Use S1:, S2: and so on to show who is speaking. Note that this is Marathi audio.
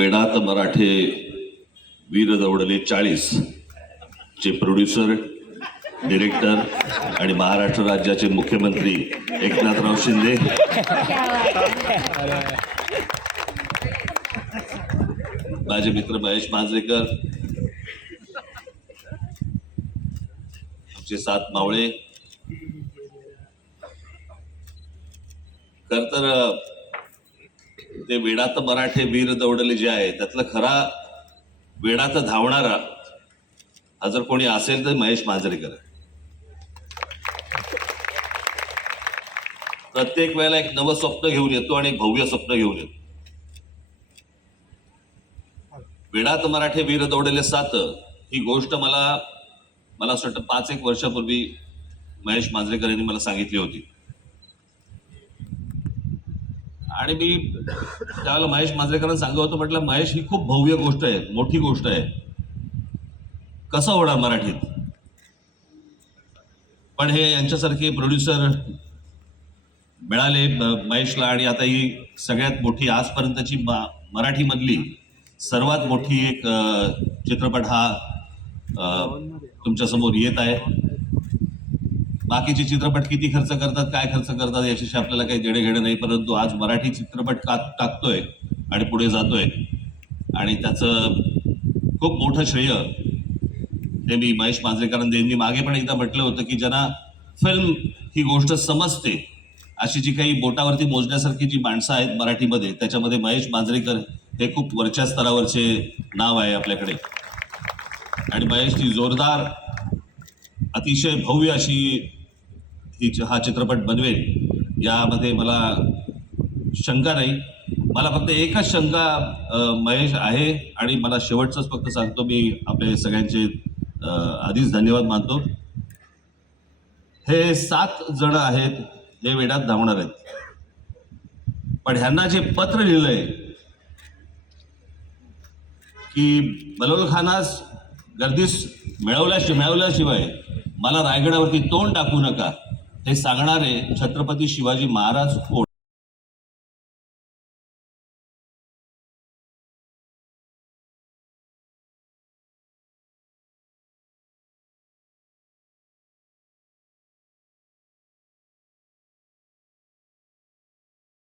S1: वेडात मराठे वीर दौडले चाळीस चे प्रोड्युसर डिरेक्टर आणि महाराष्ट्र राज्याचे मुख्यमंत्री एकनाथराव शिंदे. माझे मित्र महेश मांजरेकर आमचे सात मावळे. खर तर ते वेडात मराठे वीर दौडले जे आहे त्यातला खरा वेडात धावणारा हा जर कोणी असेल तर महेश मांजरेकर. प्रत्येक वेळेला एक नवं स्वप्न घेऊन येतो आणि एक भव्य स्वप्न घेऊन येतो. वेडात मराठे वीर दौडले सात ही गोष्ट मला मला असं वाटतं पाच एक वर्षापूर्वी महेश मांजरेकर यांनी मला सांगितली होती. आणि मी त्यावेळेला महेश मांजरेकरांना सांगत होतो म्हटलं महेश ही खूप भव्य गोष्ट आहे मोठी गोष्ट आहे. कसं होणार मराठीत? पण हे यांच्यासारखे प्रोड्युसर मिळाले महेशला आणि आता ही सगळ्यात मोठी आजपर्यंतची मा- मराठीमधली सर्वात मोठी एक चित्रपट हा तुमच्यासमोर येत आहे. बाकीचे चित्रपट किती खर्च करतात काय खर्च करतात याच्याशी आपल्याला काही देणे नाही परंतु आज मराठी चित्रपट का टाकतोय आणि पुढे जातोय आणि त्याचं खूप मोठं श्रेय हे मी महेश मांजरेकरांनी देईन मागे पण एकदा म्हटलं होतं की ज्यांना फिल्म ही गोष्ट समजते अशी जी काही बोटावरती मोजण्यासारखी जी माणसं आहेत मराठीमध्ये त्याच्यामध्ये महेश मांजरेकर हे खूप वरच्या स्तरावरचे नाव आहे आपल्याकडे. आणि महेशची जोरदार अतिशय भव्य अशी ही हा चित्रपट बनवेल यामध्ये मला शंका नाही. मला फक्त एकच शंका महेश आहे आणि मला शेवटचंच फक्त सांगतो मी आपले सगळ्यांचे आधीच धन्यवाद मानतो. हे सात जण आहेत हे वेडात धावणार आहेत. पण ह्यांना जे पत्र लिहिलंय की बलोल खानास गर्दीस मिळवल्याशिवाय मिळवल्याशिवाय मला रायगडावरती तोंड टाकू नका. हे सांगणारे छत्रपती शिवाजी महाराज कोण